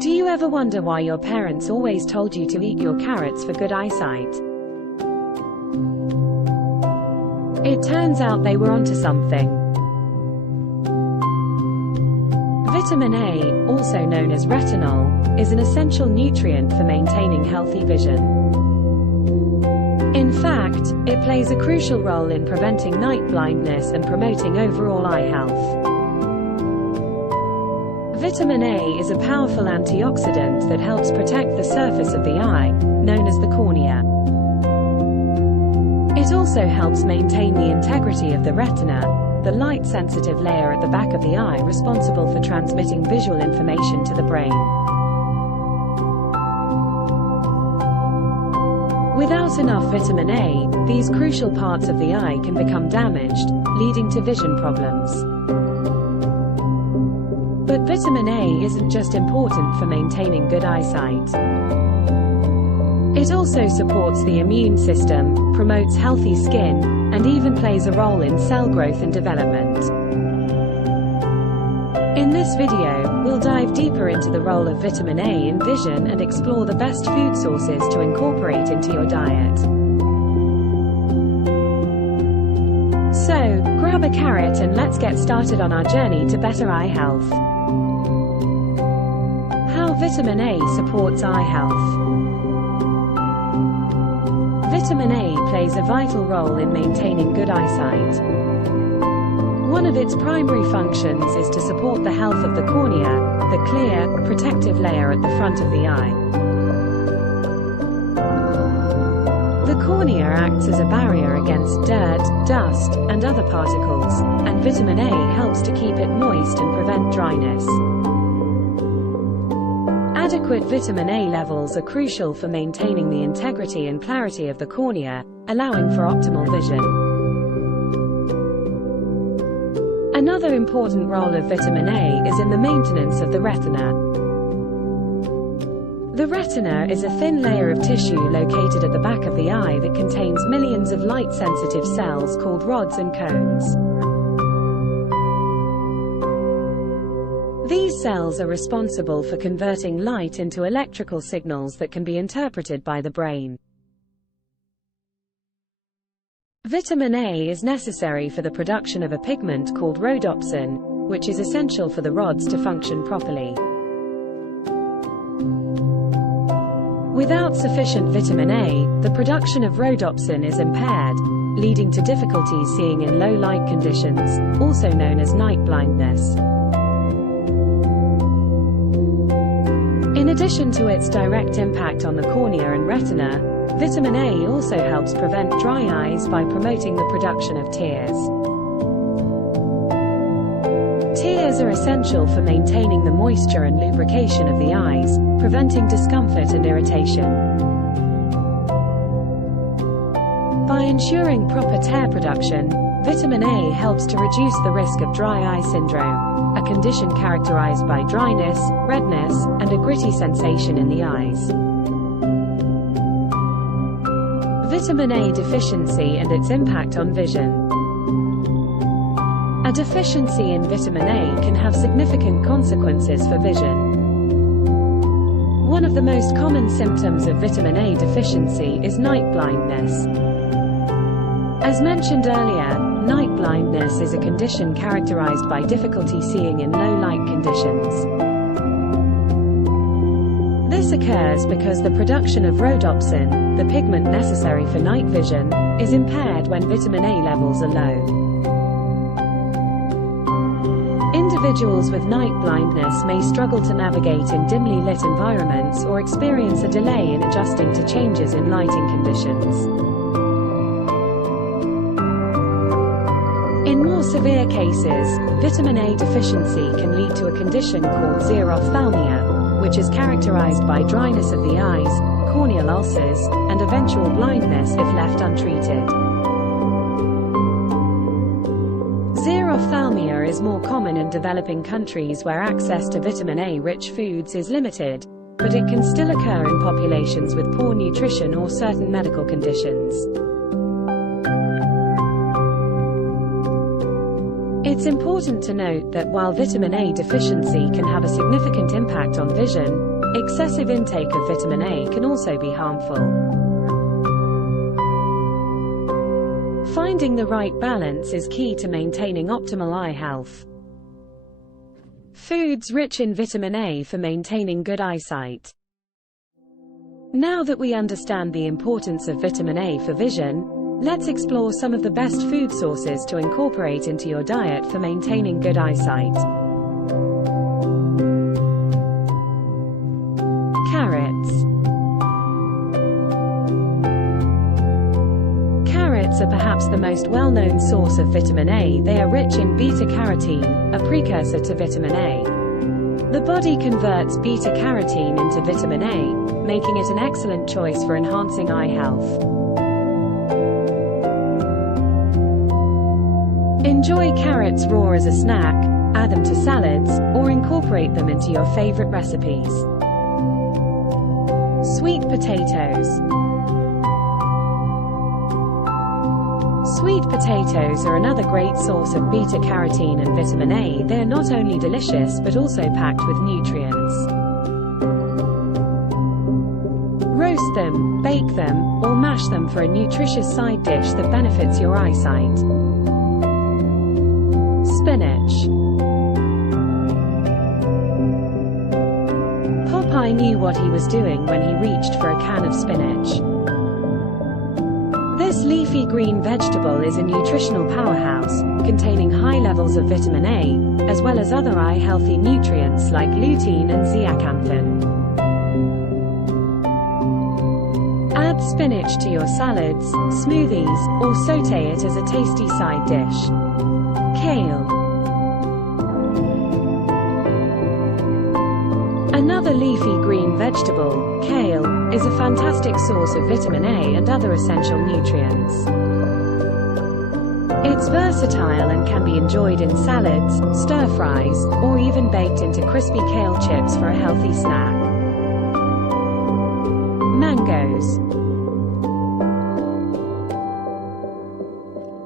Do you ever wonder why your parents always told you to eat your carrots for good eyesight? It turns out they were onto something. Vitamin A, also known as retinol, is an essential nutrient for maintaining healthy vision. In fact, it plays a crucial role in preventing night blindness and promoting overall eye health. Vitamin A is a powerful antioxidant that helps protect the surface of the eye, known as the cornea. It also helps maintain the integrity of the retina, the light-sensitive layer at the back of the eye responsible for transmitting visual information to the brain. Without enough vitamin A, these crucial parts of the eye can become damaged, leading to vision problems. But vitamin A isn't just important for maintaining good eyesight. It also supports the immune system, promotes healthy skin, and even plays a role in cell growth and development. In this video, we'll dive deeper into the role of vitamin A in vision and explore the best food sources to incorporate into your diet. So, grab a carrot and let's get started on our journey to better eye health. How vitamin A supports eye health. Vitamin A plays a vital role in maintaining good eyesight. One of its primary functions is to support the health of the cornea, the clear, protective layer at the front of the eye. The cornea acts as a barrier against dirt, dust, and other particles, and vitamin A helps to keep it moist and prevent dryness. Adequate vitamin A levels are crucial for maintaining the integrity and clarity of the cornea, allowing for optimal vision. Another important role of vitamin A is in the maintenance of the retina. The retina is a thin layer of tissue located at the back of the eye that contains millions of light-sensitive cells called rods and cones. These cells are responsible for converting light into electrical signals that can be interpreted by the brain. Vitamin A is necessary for the production of a pigment called rhodopsin, which is essential for the rods to function properly. Without sufficient vitamin A, the production of rhodopsin is impaired, leading to difficulties seeing in low light conditions, also known as night blindness. In addition to its direct impact on the cornea and retina, vitamin A also helps prevent dry eyes by promoting the production of tears. Tears are essential for maintaining the moisture and lubrication of the eyes, preventing discomfort and irritation. By ensuring proper tear production, vitamin A helps to reduce the risk of dry eye syndrome, a condition characterized by dryness, redness, and a gritty sensation in the eyes. Vitamin A deficiency and its impact on vision. A deficiency in vitamin A can have significant consequences for vision. One of the most common symptoms of vitamin A deficiency is night blindness. As mentioned earlier, night blindness is a condition characterized by difficulty seeing in low light conditions. This occurs because the production of rhodopsin, the pigment necessary for night vision, is impaired when vitamin A levels are low. Individuals with night blindness may struggle to navigate in dimly lit environments or experience a delay in adjusting to changes in lighting conditions. In more severe cases, vitamin A deficiency can lead to a condition called xerophthalmia, which is characterized by dryness of the eyes, corneal ulcers, and eventual blindness if left untreated. Xerophthalmia is more common in developing countries where access to vitamin A-rich foods is limited, but it can still occur in populations with poor nutrition or certain medical conditions. It's important to note that while vitamin A deficiency can have a significant impact on vision, excessive intake of vitamin A can also be harmful. Finding the right balance is key to maintaining optimal eye health. Foods rich in vitamin A for maintaining good eyesight. Now that we understand the importance of vitamin A for vision, let's explore some of the best food sources to incorporate into your diet for maintaining good eyesight. Carrots. Carrots are perhaps the most well-known source of vitamin A. They are rich in beta-carotene, a precursor to vitamin A. The body converts beta-carotene into vitamin A, making it an excellent choice for enhancing eye health. Enjoy carrots raw as a snack, add them to salads, or incorporate them into your favorite recipes. Sweet potatoes. Sweet potatoes are another great source of beta-carotene and vitamin A. They are not only delicious but also packed with nutrients. Roast them, bake them, or mash them for a nutritious side dish that benefits your eyesight. Spinach. Popeye knew what he was doing when he reached for a can of spinach. This leafy green vegetable is a nutritional powerhouse, containing high levels of vitamin A, as well as other eye-healthy nutrients like lutein and zeaxanthin. Add spinach to your salads, smoothies, or sauté it as a tasty side dish. Kale. Another leafy green vegetable, kale, is a fantastic source of vitamin A and other essential nutrients. It's versatile and can be enjoyed in salads, stir-fries, or even baked into crispy kale chips for a healthy snack. Mangoes.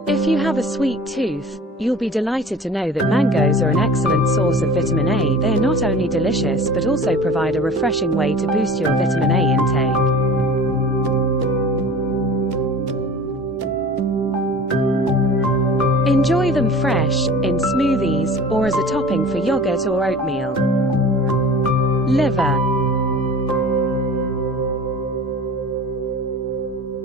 If you have a sweet tooth, you'll be delighted to know that mangoes are an excellent source of vitamin A. They are not only delicious but also provide a refreshing way to boost your vitamin A intake. Enjoy them fresh, in smoothies, or as a topping for yogurt or oatmeal. Liver.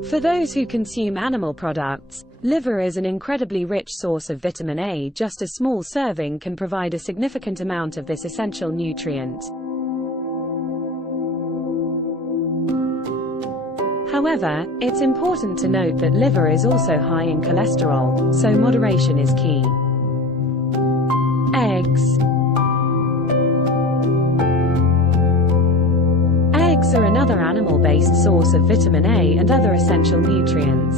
For those who consume animal products, liver is an incredibly rich source of vitamin A. Just a small serving can provide a significant amount of this essential nutrient. However, it's important to note that liver is also high in cholesterol, so moderation is key. Eggs. Eggs are another animal-based source of vitamin A and other essential nutrients.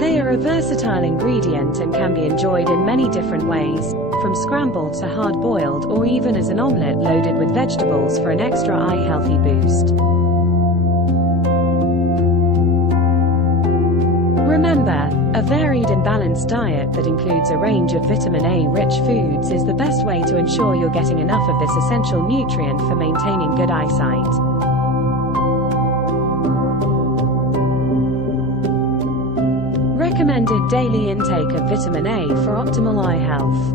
They are a versatile ingredient and can be enjoyed in many different ways, from scrambled to hard-boiled or even as an omelette loaded with vegetables for an extra eye-healthy boost. Remember, a varied and balanced diet that includes a range of vitamin A-rich foods is the best way to ensure you're getting enough of this essential nutrient for maintaining good eyesight. Recommended daily intake of vitamin A for optimal eye health.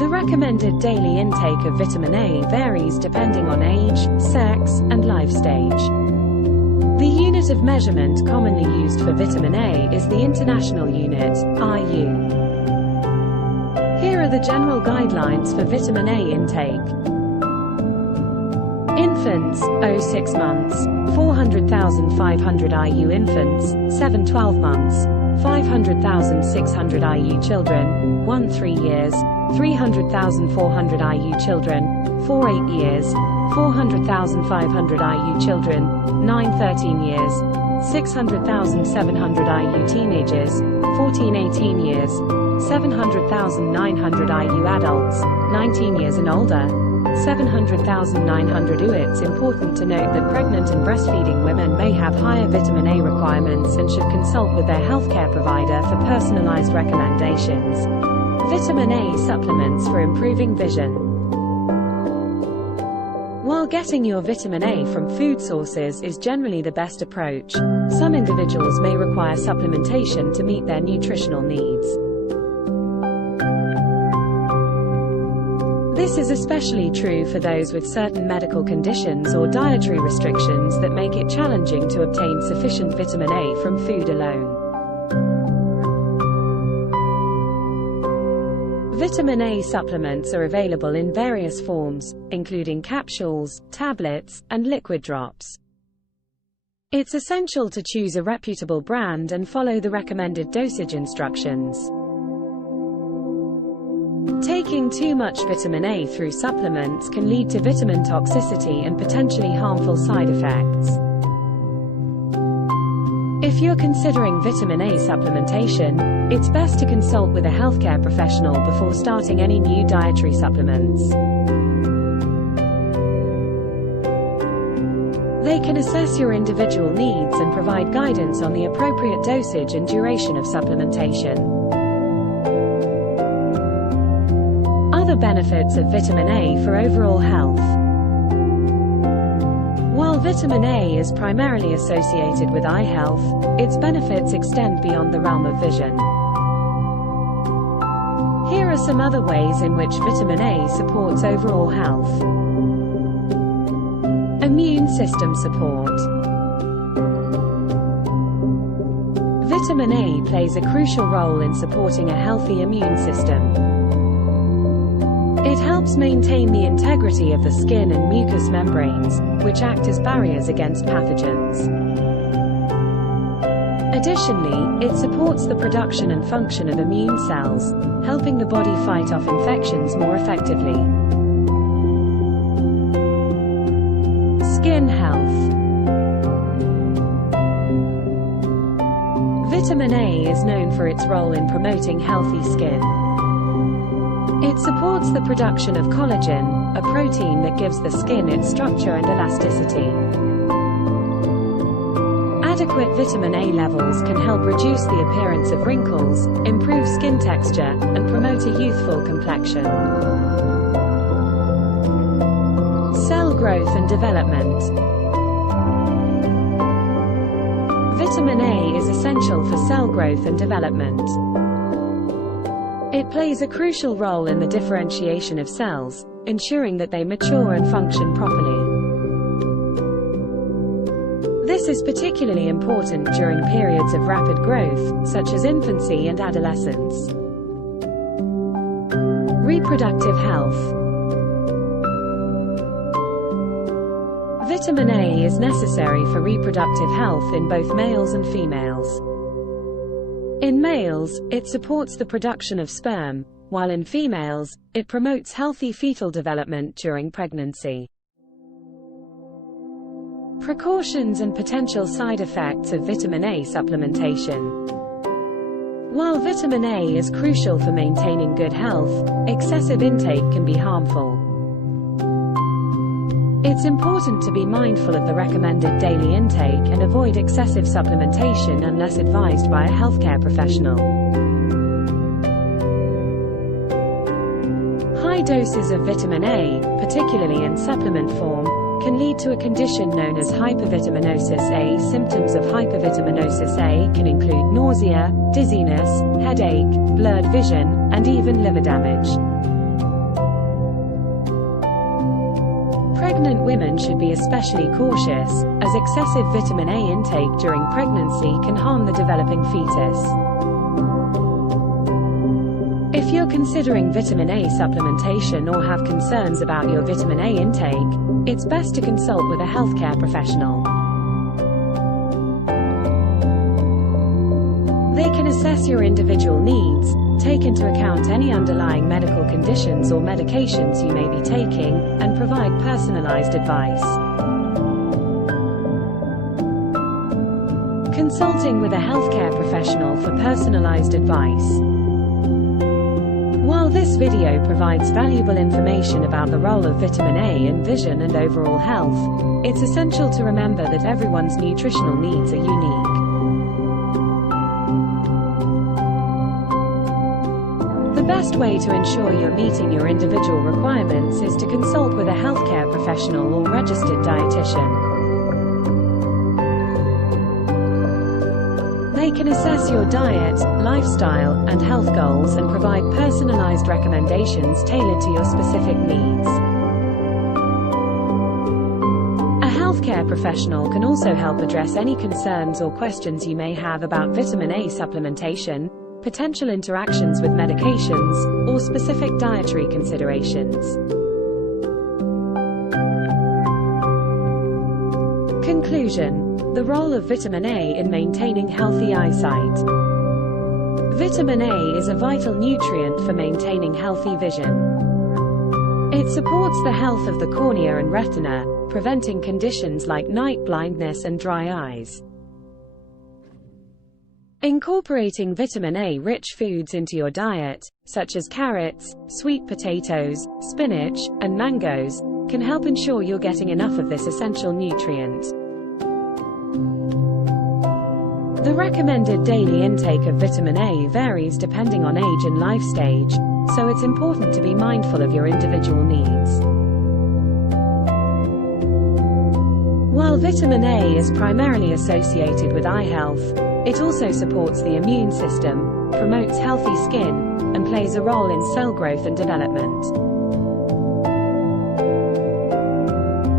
The recommended daily intake of vitamin A varies depending on age, sex, and life stage. The unit of measurement commonly used for vitamin A is the International Unit, IU. Here are the general guidelines for vitamin A intake. Infants, 0-6 months, 400,500 IU. Infants, 7-12 months, 500,600 IU. Children, 1-3 years, 300,400 IU. Children, 4-8 years, 400,500 IU. Children, 9-13 years, 600,700 IU. Teenagers, 14-18 years, 700,900 IU. Adults, 19 years and older, 700,900 U. It's important to note that pregnant and breastfeeding women may have higher vitamin A requirements and should consult with their healthcare provider for personalized recommendations. Vitamin A supplements for improving vision. While getting your vitamin A from food sources is generally the best approach, some individuals may require supplementation to meet their nutritional needs. This is especially true for those with certain medical conditions or dietary restrictions that make it challenging to obtain sufficient vitamin A from food alone. Vitamin A supplements are available in various forms, including capsules, tablets, and liquid drops. It's essential to choose a reputable brand and follow the recommended dosage instructions. Taking too much vitamin A through supplements can lead to vitamin toxicity and potentially harmful side effects. If you're considering vitamin A supplementation, it's best to consult with a healthcare professional before starting any new dietary supplements. They can assess your individual needs and provide guidance on the appropriate dosage and duration of supplementation. Other benefits of vitamin A for overall health. While vitamin A is primarily associated with eye health, its benefits extend beyond the realm of vision. Here are some other ways in which vitamin A supports overall health. Immune system support. Vitamin A plays a crucial role in supporting a healthy immune system. It helps maintain the integrity of the skin and mucous membranes, which act as barriers against pathogens. Additionally, it supports the production and function of immune cells, helping the body fight off infections more effectively. Skin health. Vitamin A is known for its role in promoting healthy skin. It supports the production of collagen, a protein that gives the skin its structure and elasticity. Adequate vitamin A levels can help reduce the appearance of wrinkles, improve skin texture, and promote a youthful complexion. Cell growth and development. Vitamin A is essential for cell growth and development. It plays a crucial role in the differentiation of cells, ensuring that they mature and function properly. This is particularly important during periods of rapid growth, such as infancy and adolescence. Reproductive health. Vitamin A is necessary for reproductive health in both males and females. In males, it supports the production of sperm, while in females, it promotes healthy fetal development during pregnancy. Precautions and potential side effects of vitamin A supplementation. While vitamin A is crucial for maintaining good health, excessive intake can be harmful. It's important to be mindful of the recommended daily intake and avoid excessive supplementation unless advised by a healthcare professional. High doses of vitamin A, particularly in supplement form, can lead to a condition known as hypervitaminosis A. Symptoms of hypervitaminosis A can include nausea, dizziness, headache, blurred vision, and even liver damage. Pregnant women should be especially cautious, as excessive vitamin A intake during pregnancy can harm the developing fetus. If you're considering vitamin A supplementation or have concerns about your vitamin A intake, it's best to consult with a healthcare professional. They can assess your individual needs, take into account any underlying medical conditions or medications you may be taking, and provide personalized advice. Consulting with a healthcare professional for personalized advice. While this video provides valuable information about the role of vitamin A in vision and overall health, it's essential to remember that everyone's nutritional needs are unique. The best way to ensure you're meeting your individual requirements is to consult with a healthcare professional or registered dietitian. They can assess your diet, lifestyle, and health goals and provide personalized recommendations tailored to your specific needs. A healthcare professional can also help address any concerns or questions you may have about vitamin A supplementation, potential interactions with medications, or specific dietary considerations. Conclusion: the role of vitamin A in maintaining healthy eyesight. Vitamin A is a vital nutrient for maintaining healthy vision. It supports the health of the cornea and retina, preventing conditions like night blindness and dry eyes. Incorporating vitamin A-rich foods into your diet, such as carrots, sweet potatoes, spinach, and mangoes, can help ensure you're getting enough of this essential nutrient. The recommended daily intake of vitamin A varies depending on age and life stage, so it's important to be mindful of your individual needs. While vitamin A is primarily associated with eye health, it also supports the immune system, promotes healthy skin, and plays a role in cell growth and development.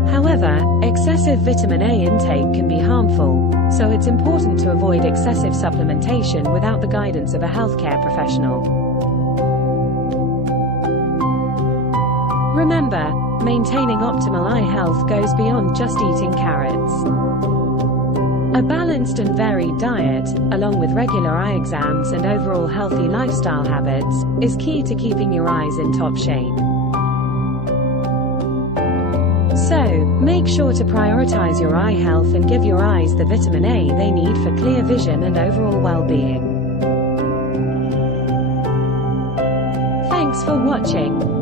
However, excessive vitamin A intake can be harmful, so it's important to avoid excessive supplementation without the guidance of a healthcare professional. Remember, maintaining optimal eye health goes beyond just eating carrots. A balanced and varied diet, along with regular eye exams and overall healthy lifestyle habits, is key to keeping your eyes in top shape. So, make sure to prioritize your eye health and give your eyes the vitamin A they need for clear vision and overall well-being. Thanks for watching.